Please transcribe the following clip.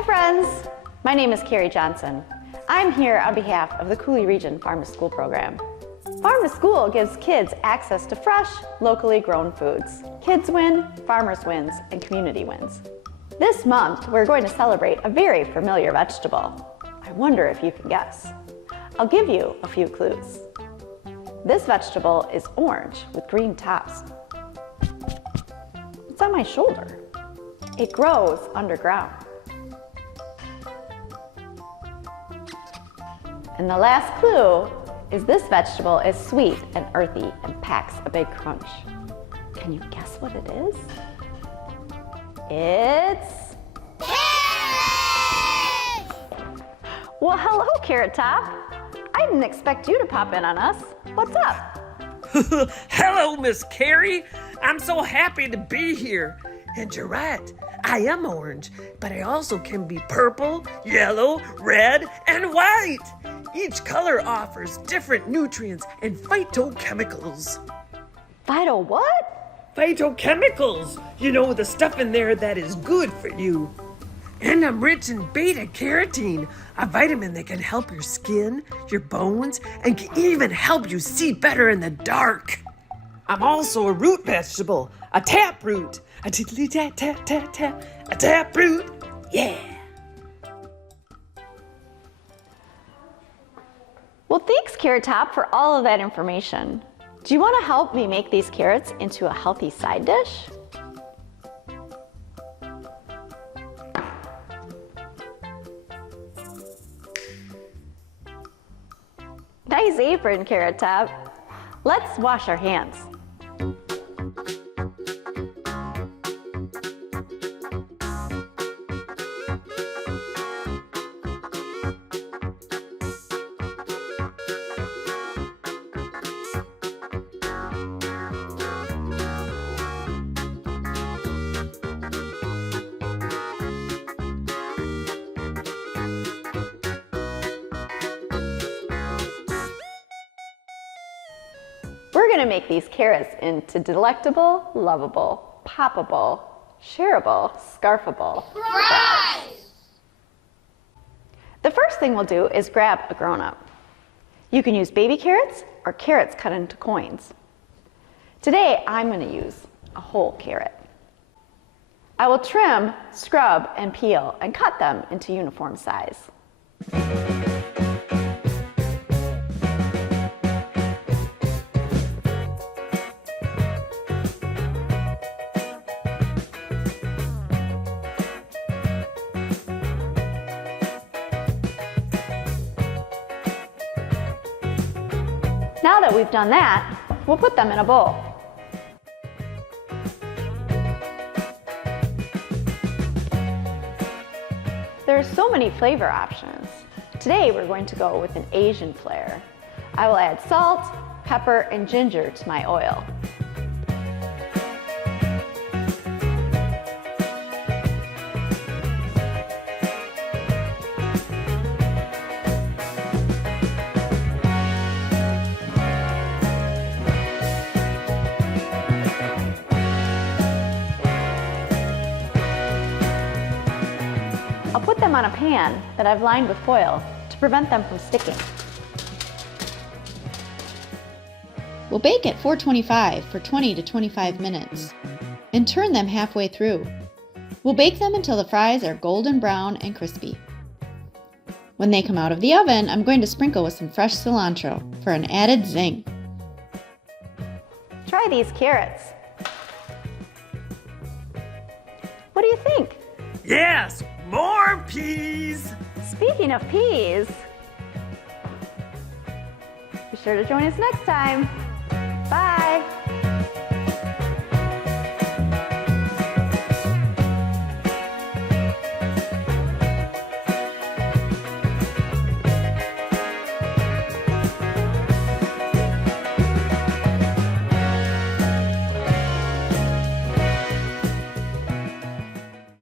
Hi friends, my name is Karie Johnson. I'm here on behalf of the Coulee Region Farm to School program. Farm to School gives kids access to fresh, locally grown foods. Kids win, farmers wins, and community wins. This month, we're going to celebrate a very familiar vegetable. I wonder if you can guess. I'll give you a few clues. This vegetable is orange with green tops. It's on my shoulder. It grows underground. And the last clue is this vegetable is sweet and earthy and packs a big crunch. Can you guess what it is? It's carrot! Well, hello, Carrot Top. I didn't expect you to pop in on us. What's up? Hello, Miss Karie. I'm so happy to be here. And you're right, I am orange, but I also can be purple, yellow, red, and white. Each color offers different nutrients and phytochemicals. Phyto what? Phytochemicals! You know, the stuff in there that is good for you. And I'm rich in beta-carotene, a vitamin that can help your skin, your bones, and can even help you see better in the dark. I'm also a root vegetable, a taproot, a tiddly-tat-tat-tat-tat, a taproot, yeah. Well, thanks, Carrot Top, for all of that information. Do you want to help me make these carrots into a healthy side dish? Nice apron, Carrot Top. Let's wash our hands. We're gonna make these carrots into delectable, lovable, poppable, shareable, scarfable. Fries! The first thing we'll do is grab a grown-up. You can use baby carrots or carrots cut into coins. Today, I'm gonna use a whole carrot. I will trim, scrub, and peel and cut them into uniform size. Now that we've done that, we'll put them in a bowl. There are so many flavor options. Today we're going to go with an Asian flair. I will add salt, pepper, and ginger to my oil. I'll put them on a pan that I've lined with foil to prevent them from sticking. We'll bake at 425 for 20 to 25 minutes and turn them halfway through. We'll bake them until the fries are golden brown and crispy. When they come out of the oven, I'm going to sprinkle with some fresh cilantro for an added zing. Try these carrots. What do you think? Yes, more peas! Speaking of peas, be sure to join us next time.